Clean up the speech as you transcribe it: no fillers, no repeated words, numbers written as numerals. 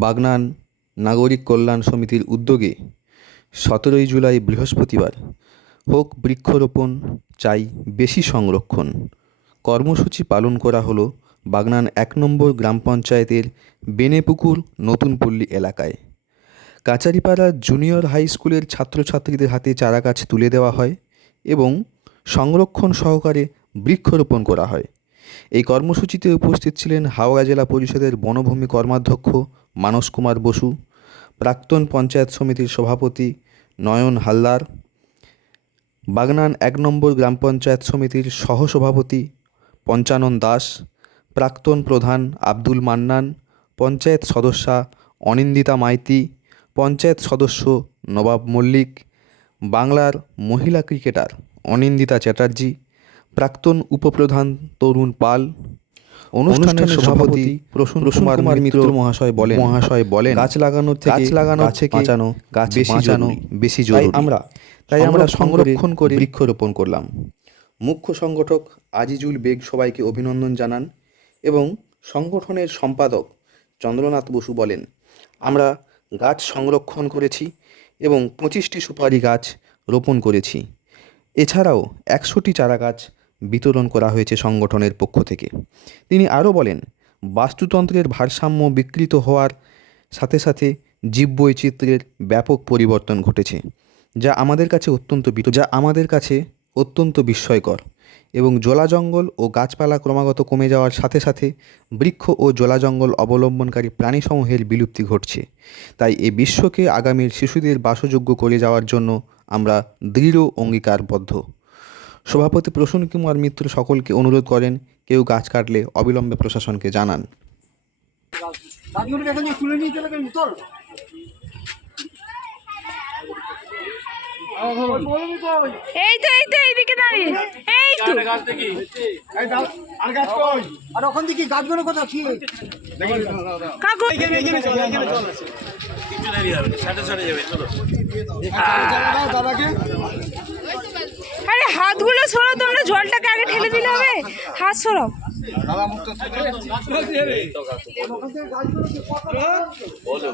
বাগনান নাগরিক কল্যাণ সমিতির উদ্যোগে 17ই জুলাই বৃহস্পতিবার হোক বৃক্ষরোপণ, চাই বেশি সংরক্ষণ কর্মসূচি পালন করা হলো বাগনান 1 নম্বর গ্রাম পঞ্চায়েতের বেনেপুকুর নতুনপল্লী এলাকায়। কাচারিপাড়া জুনিয়র হাই স্কুলের ছাত্রছাত্রীদের হাতে চারাগাছ তুলে দেওয়া হয় এবং সংরক্ষণ সহকারে বৃক্ষরোপণ করা হয়। এই কর্মসূচিতে উপস্থিত ছিলেন হাওড়া জেলা পরিষদের বনভূমি কর্মাধ্যক্ষ মানস কুমার বসু, প্রাক্তন পঞ্চায়েত সমিতির সভাপতি নয়ন হালদার, বাগনান 1 নম্বর গ্রাম পঞ্চায়েত সমিতির সহসভাপতি পঞ্চানন দাস, প্রাক্তন প্রধান আব্দুল মান্নান, পঞ্চায়েত সদস্যা অনিন্দিতা মাইতি, পঞ্চায়েত সদস্য নবাব মল্লিক, বাংলার মহিলা ক্রিকেটার অনিন্দিতা চ্যাটার্জি, প্রাক্তন উপপ্রধান তরুণ পাল, অনুষ্ঠানের সভাপতি প্রসূন কুমার মিত্র মহাশয় বলেন গাছ লাগানোর থেকে বাঁচানো বেশি জরুরি। তাই আমরা সংরক্ষণ করে বৃক্ষরোপণ করলাম। মুখ্য সংগঠক আজিজুল বেগ সবাইকে অভিনন্দন জানান এবং সংগঠনের সম্পাদক চন্দ্রনাথ বসু বলেন, আমরা গাছ সংরক্ষণ করেছি এবং 25টি সুপারি গাছ রোপণ করেছি। এছাড়াও 100টি চারা গাছ বিতরণ করা হয়েছে সংগঠনের পক্ষ থেকে। তিনি আরও বলেন, বাস্তুতন্ত্রের ভারসাম্য বিকৃত হওয়ার সাথে সাথে জীববৈচিত্র্যের ব্যাপক পরিবর্তন ঘটেছে, যা আমাদের কাছে অত্যন্ত বিস্ময়কর এবং জলাজঙ্গল ও গাছপালা ক্রমাগত কমে যাওয়ার সাথে সাথে বৃক্ষ ও জলাজঙ্গল অবলম্বনকারী প্রাণীসমূহের বিলুপ্তি ঘটছে। তাই এই বিশ্বকে আগামীর শিশুদের বাসযোগ্য করে যাওয়ার জন্য আমরা দৃঢ় অঙ্গীকারবদ্ধ। সভাপতি প্রসূন কুমার মিত্র সকলকে অনুরোধ করেন, কেউ গাছ কাটলে অবিলম্বে প্রশাসনকে জানান। এই তো এইদিকে দাঁড়িয়ে এই তো আর ওখান থেকে গাছগুলো কোথাও কি কাকু আরে হাতগুলো সরাও, তোমরা জলটাকে আগে ঠেলে দিলে হবে, হাত সরাও। বলো